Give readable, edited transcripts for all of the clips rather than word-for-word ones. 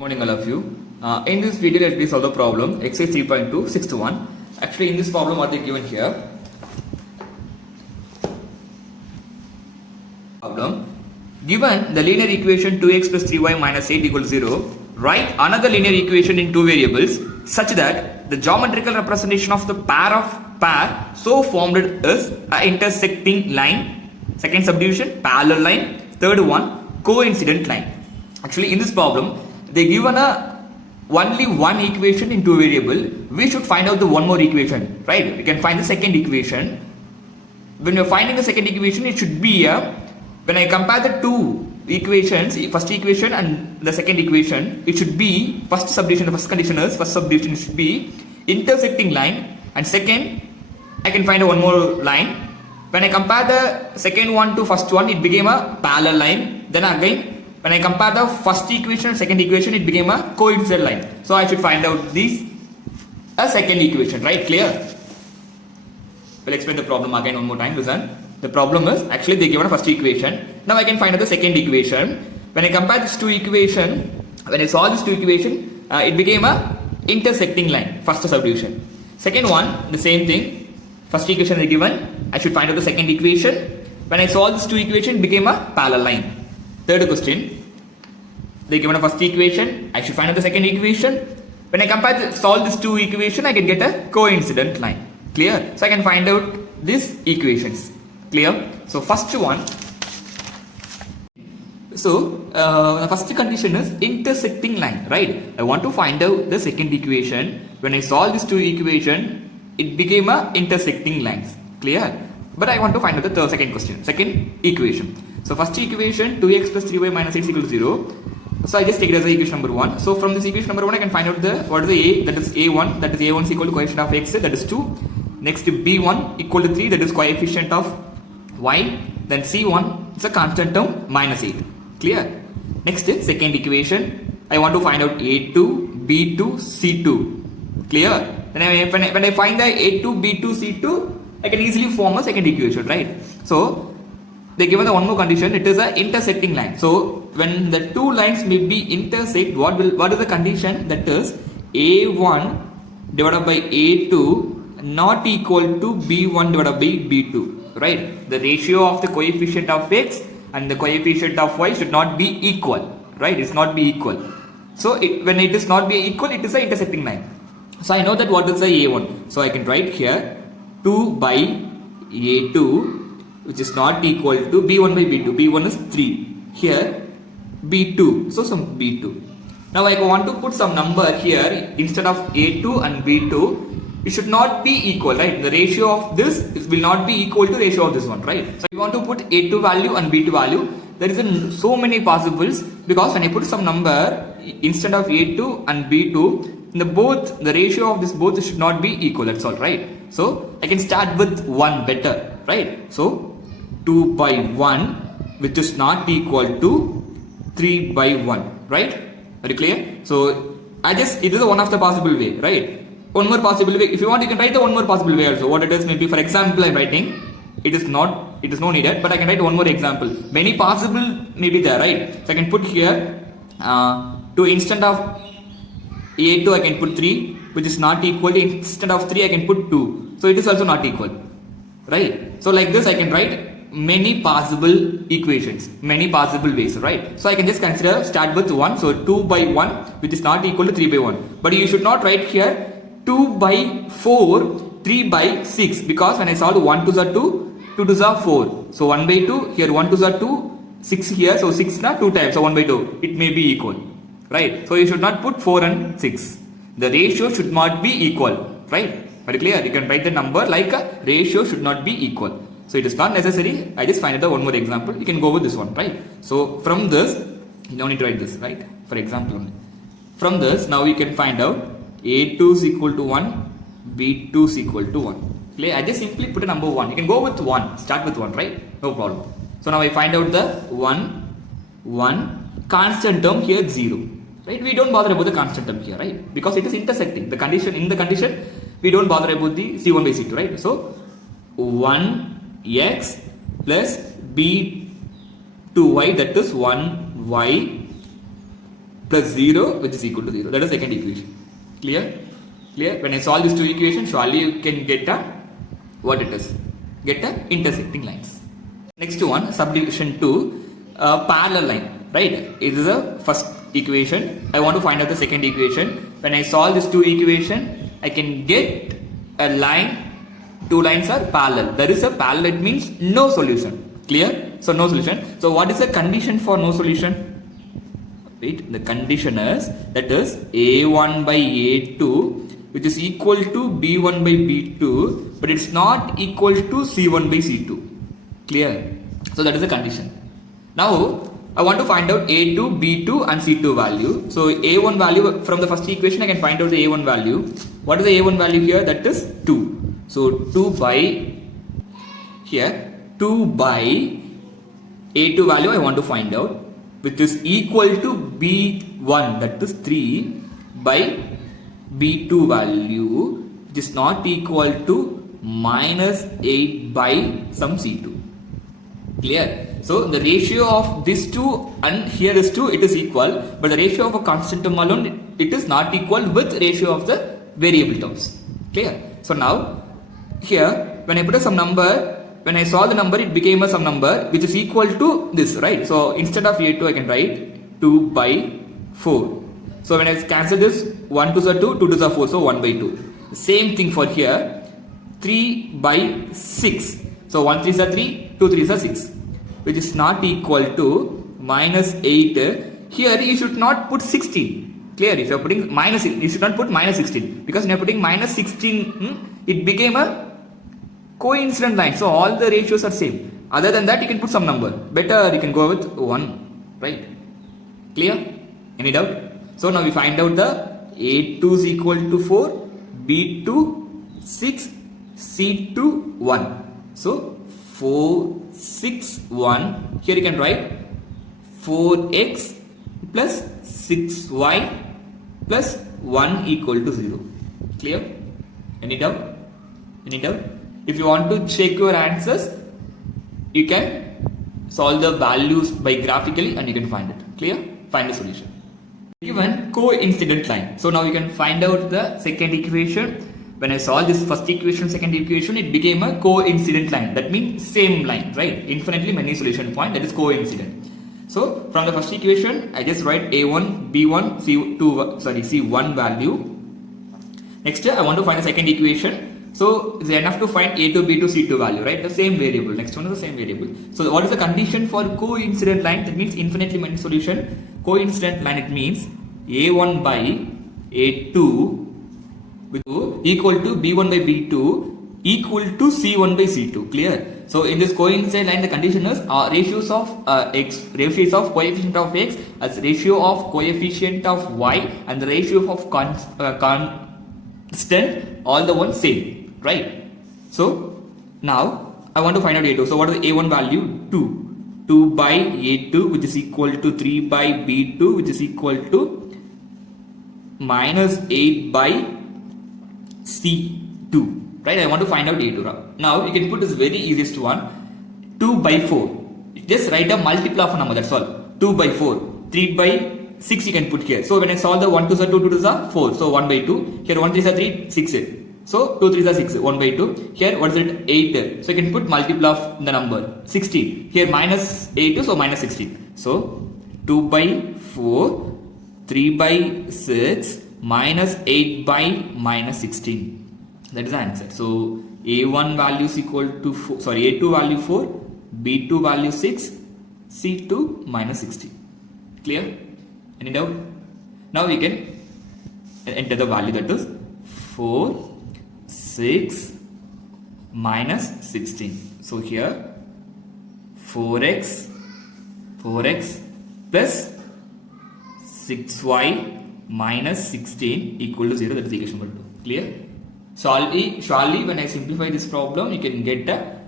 Morning all of you. In this video let me solve the problem exercise 3.2 6 to 1. Actually in this problem what they given here, problem given the linear equation 2x plus 3y minus 8 equals 0, write another linear equation in two variables such that the geometrical representation of the pair so formed is an intersecting line. Second subdivision parallel line. Third one coincident line. Actually in this problem they given only one equation in two variable. We should find out the one more equation, right? We can find the second equation. When you're finding the second equation, it should be when I compare the two equations, first equation and the second equation, it should be first subdivision. The first condition is first subdivision should be intersecting line, and second I can find one more line. When I compare the second one to first one, it became a parallel line. Then again, when I compare the first equation and second equation, it became a coincident line. So I should find out this a second equation, right? Clear? We'll explain the problem again one more time. Listen. The problem is actually they given a first equation. Now I can find out the second equation. When I compare these two equation, when I solve this two equation, it became a intersecting line. First subdivision. Second one, the same thing. First equation is given. I should find out the second equation. When I solve this two equation, it became a parallel line. Third question, they given a first equation, I should find out the second equation. When I solve these two equations, I can get a coincident line. Clear? So I can find out these equations. Clear? So first one, the first condition is intersecting line, right? I want to find out the second equation. When I solve these two equations, it became a intersecting lines. Clear? But I want to find out the second equation. So first equation 2x plus 3y minus 8 equals 0. So I just take it as equation number 1. So from this equation number 1 I can find out what is the a, that is a1, that is a1 is equal to coefficient of x, that is 2. Next b1 equal to 3, that is coefficient of y. Then c1 is a constant term minus 8. Clear? Next second equation, I want to find out a2, b2, c2. Clear? Then when I find the a2, b2, c2, I can easily form a second equation, right? So they given the one more condition, it is an intersecting line. So when the two lines may be intersect, what is the condition? That is a1 divided by a2 not equal to b1 divided by b2, right? The ratio of the coefficient of x and the coefficient of y should not be equal, right? It's not be equal. So when it is not be equal, it is an intersecting line. So I know that what is the a1. So I can write here 2 by a2, which is not equal to b1 by b2. b1 is 3. Here b2. So some b2. Now I want to put some number here instead of a2 and b2. It should not be equal, right? The ratio of this will not be equal to ratio of this one, right? So we want to put a2 value and b2 value. There is so many possibles, because when I put some number instead of a2 and b2, the ratio of this both should not be equal. That's all, right? So I can start with 1 better, right? So 2 by 1, which is not equal to 3 by 1, right? Very clear? So it is one of the possible way, right? One more possible way. If you want, you can write the one more possible way also. What it is, maybe for example I'm writing, it is no needed, but I can write one more example. Many possible may be there, right? So I can put here to instead of a2 I can put 3, which is not equal to, instead of 3 I can put 2. So it is also not equal, right? So like this I can write many possible equations, many possible ways, right? So I can just start with 1. So 2 by 1, which is not equal to 3 by 1. But you should not write here 2 by 4, 3 by 6, because when I solve 1 2s are 2, 2 2s are 4. So 1 by 2, here 1 2s are 2, 6 here, so 6 na 2 times, so 1 by 2, it may be equal, right? So you should not put 4 and 6. The ratio should not be equal, right? Very clear? You can write the number like a ratio should not be equal. So it is not necessary. I just find out the one more example. You can go with this one, right? So from this, you don't need to write this, right? For example only. From this, now we can find out a2 is equal to 1, b2 is equal to 1. Clear? I just simply put a number 1. You can go with 1. Start with 1, right? No problem. So now I find out the 1, constant term here 0. Right? We don't bother about the constant term here, right? Because it is intersecting. In the condition, we don't bother about the c1 by c2, right? So 1x plus b2y, that is 1y plus 0 which is equal to 0. That is second equation. Clear? Clear? When I solve these two equations, surely you can get a, what it is? Get a intersecting lines. Next one, subdivision 2, parallel line, right? It is the first equation. I want to find out the second equation. When I solve these two equations, I can get a line. Two lines are parallel. There is a parallel, it means no solution. Clear? So no solution. So what is the condition for no solution? Wait, the condition is, that is A1 by A2 which is equal to B1 by B2, but it's not equal to C1 by C2. Clear? So that is the condition. Now I want to find out A2, B2 and C2 value. So A1 value from the first equation I can find out the A1 value. What is the A1 value here? That is 2. So 2 by here, 2 by A2 value I want to find out, which is equal to B1, that is 3 by B2 value, which is not equal to minus 8 by some C2. Clear? So the ratio of these two and here is 2, it is equal, but the ratio of a constant term alone, it is not equal with ratio of the variable terms. Clear? So now here when I put some number, when I saw the number, it became a some number which is equal to this, right? So instead of A2 I can write 2 by 4. So when I cancel this, 1 2s are 2, 2 2s are 4, so 1 by 2. Same thing for here, 3 by 6. So 1 3s are 3, 2 3s are 6, which is not equal to minus 8. Here you should not put 16. Clear? If you are putting minus, you should not put minus 16, because when you are putting minus 16, it became a coincident line. So all the ratios are same. Other than that, you can put some number. Better you can go with 1. Right? Clear? Any doubt? So now we find out the A2 is equal to 4, B2 6, C2 1. So 4 6 1. Here you can write 4x plus 6y plus 1 equal to 0. Clear? Any doubt? Any doubt? If you want to check your answers, you can solve the values by graphically and you can find it. Clear? Find the solution. Given coincident line. So now you can find out the second equation. When I solve this first equation, second equation, it became a coincident line. That means same line, right? Infinitely many solution point, that is coincident. So from the first equation, I just write A1, B1, C1 value. Next, I want to find the second equation. So it's enough to find A2, B2, C2 value, right? The same variable. Next one is the same variable. So what is the condition for coincident line? That means infinitely many solution. Coincident line, it means A1 by A2 equal to B1 by B2 equal to C1 by C2. Clear? So in this coincident line, the condition is ratios of ratios of coefficient of x as ratio of coefficient of y and the ratio of constant, all the one same, right? So now I want to find out A2. So what is the A1 value? 2. 2 by A2 which is equal to 3 by B2 which is equal to minus 8 by C2, right? I want to find out A2. Now you can put this very easiest one, 2 by 4. Just write a multiple of a number, that's all. 2 by 4, 3 by 6 you can put here. So when I solve the 1 2s are 2, 2 2s are 4, so 1 by 2. Here 1 3s are 3, 6. So 2 3s are 6, 1 by 2. Here what is it? 8. So you can put multiple of the number 16. Here minus 8, so minus 16. So 2 by 4, 3 by 6, minus 8 by minus 16. That is the answer. So A1 value is equal to A2 value 4, B2 value 6, C2 minus 16. Clear? Any doubt? Now we can enter the value, that is 4, 6 minus 16. So here 4x plus 6y minus 16 equal to 0. That is equation number 2. Clear? Surely when I simplify this problem, you can get a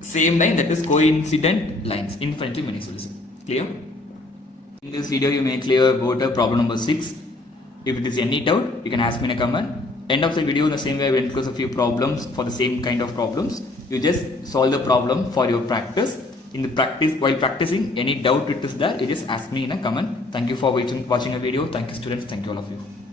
same line, that is coincident lines, infinitely many solutions. Clear? In this video, you may clear about problem number 6. If it is any doubt, you can ask me in a comment. End of the video, in the same way I went through a few problems for the same kind of problems. You just solve the problem for your practice. in the practice, while practicing, any doubt it is there, you just ask me in a comment. Thank you for watching a video. Thank you students. Thank you all of you.